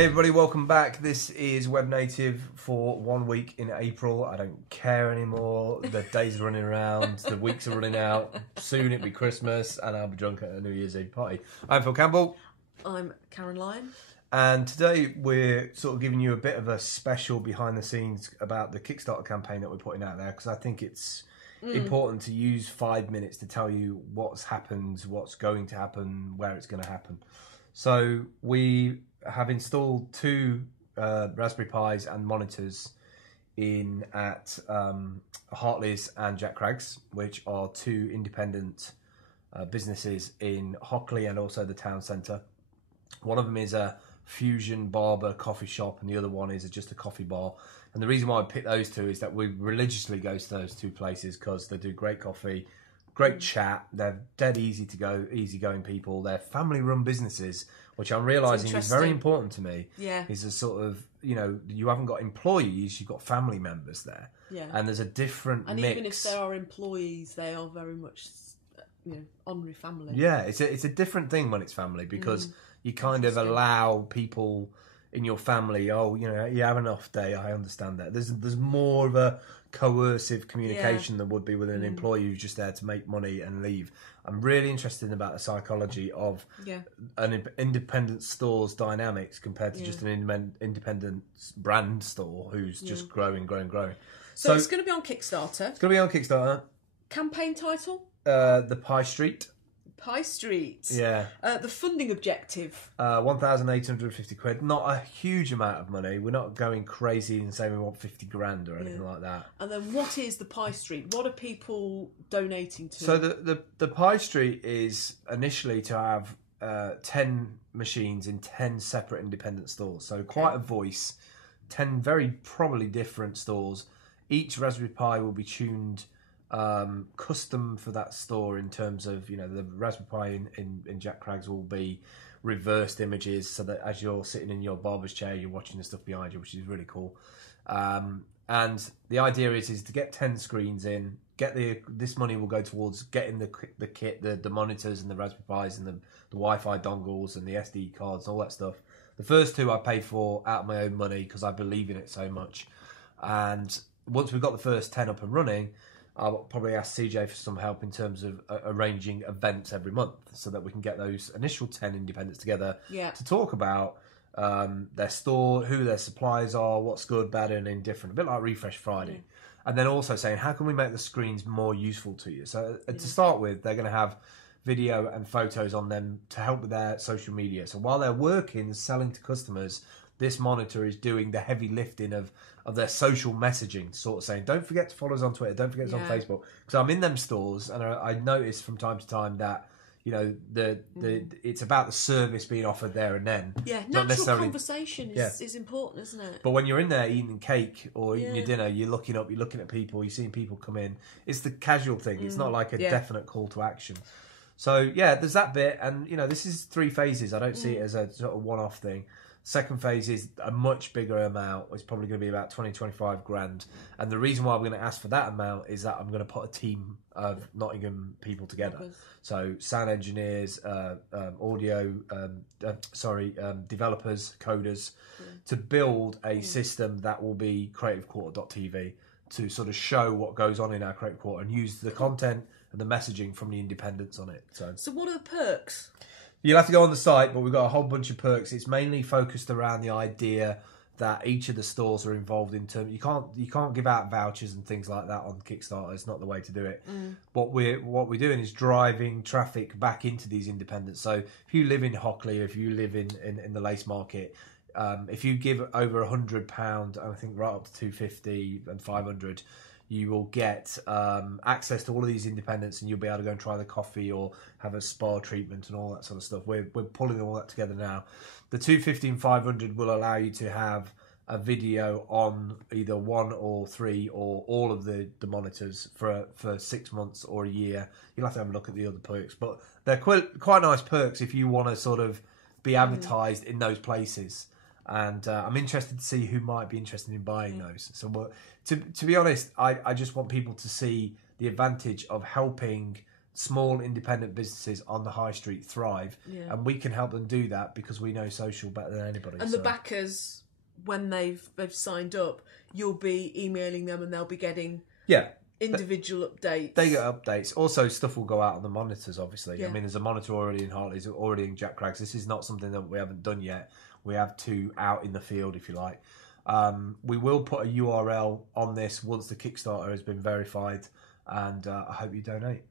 Hey everybody, welcome back. This is webnative for 1 week in April. I don't care anymore. The days are running around, the weeks are running out. Soon it'll be Christmas and I'll be drunk at a New Year's Eve party. I'm Phil Campbell. I'm Karen Lyon. And today we're sort of giving you a bit of a special behind the scenes about the Kickstarter campaign that we're putting out there, because I think it's important to use 5 minutes to tell you what's happened, what's going to happen, where it's going to happen. So we have installed two Raspberry Pis and monitors at Hartley's and Jack Craig's, which are two independent businesses in Hockley and also the town centre. One of them is a fusion barber coffee shop and the other one is just a coffee bar. And the reason why I picked those two is that we religiously go to those two places because they do great coffee, great chat. They're dead easy to go, easygoing people. They're family-run businesses, which I'm realising is very important to me. Yeah. Is a sort of, you know, you haven't got employees, you've got family members there. Yeah. And there's a different and mix. even if there are employees, they are very much, you know, honorary family. Yeah, it's a different thing when it's family because you kind of allow people in your family, oh, you know, you have an off day, I understand that. There's more of a coercive communication than would be with an employee who's just there to make money and leave. I'm really interested about the psychology of an independent store's dynamics compared to just an independent brand store who's just growing. So it's going to be on Kickstarter. It's going to be on Kickstarter. Campaign title? The Pie Street. Pie Street. Yeah. The funding objective. 1,850 quid. Not a huge amount of money. We're not going crazy and saying we want 50 grand or anything like that. And then what is the Pie Street? What are people donating to? So the Pie Street is initially to have 10 machines in 10 separate independent stores. So quite a voice. 10 very probably different stores. Each Raspberry Pi will be tuned custom for that store in terms of, you know, the Raspberry Pi in Jack Craig's will be reversed images so that as you're sitting in your barber's chair you're watching the stuff behind you, which is really cool. And the idea is to get 10 screens in, this money will go towards getting the kit, the monitors and the Raspberry Pis and the Wi-Fi dongles and the SD cards, all that stuff. The first two I paid for out of my own money because I believe in it so much. And once we've got the first 10 up and running, I'll probably ask CJ for some help in terms of arranging events every month so that we can get those initial 10 independents together to talk about their store, who their suppliers are, what's good, bad and indifferent, a bit like Refresh Friday. And then also saying, how can we make the screens more useful to you? So to start with, they're going to have video and photos on them to help with their social media. So while they're working, selling to customers, this monitor is doing the heavy lifting of their social messaging, sort of saying, don't forget to follow us on Twitter, don't forget us on Facebook. Because I'm in them stores and I notice from time to time that, you know, it's about the service being offered there and then. Yeah, natural conversation is important, isn't it? But when you're in there eating cake or eating your dinner, you're looking up, you're looking at people, you're seeing people come in. It's the casual thing. It's not like a definite call to action. So, yeah, there's that bit. And, you know, this is 3 phases. I don't see it as a sort of one-off thing. Second phase is a much bigger amount. It's probably going to be about 20-25 grand. And the reason why I'm going to ask for that amount is that I'm going to put a team of Nottingham people together. So sound engineers, audio, developers, coders, to build a system that will be creativequarter.tv to sort of show what goes on in our Creative Quarter and use the content and the messaging from the independents on it. So what are the perks? You'll have to go on the site, but we've got a whole bunch of perks. It's mainly focused around the idea that each of the stores are involved in terms. You can't give out vouchers and things like that on Kickstarter. It's not the way to do it. What we're doing is driving traffic back into these independents. So if you live in Hockley, if you live in the Lace Market, if you give over £100, I think right up to £250 and £500. You will get access to all of these independents and you'll be able to go and try the coffee or have a spa treatment and all that sort of stuff. We're pulling all that together now. The $250 and $500 will allow you to have a video on either 1 or 3 or all of the monitors for 6 months or a year. You'll have to have a look at the other perks. But they're quite nice perks if you want to sort of be advertised in those places. And I'm interested to see who might be interested in buying those. So to be honest, I just want people to see the advantage of helping small independent businesses on the high street thrive, Yeah. and we can help them do that because we know social better than anybody. And the backers, when they've signed up, you'll be emailing them and they'll be getting individual updates. They get updates. Also, stuff will go out on the monitors, obviously. Yeah. I mean, there's a monitor already in Hartley's, already in Jack Craig's. This is not something that we haven't done yet. We have 2 out in the field, if you like. We will put a URL on this once the Kickstarter has been verified, and I hope you donate.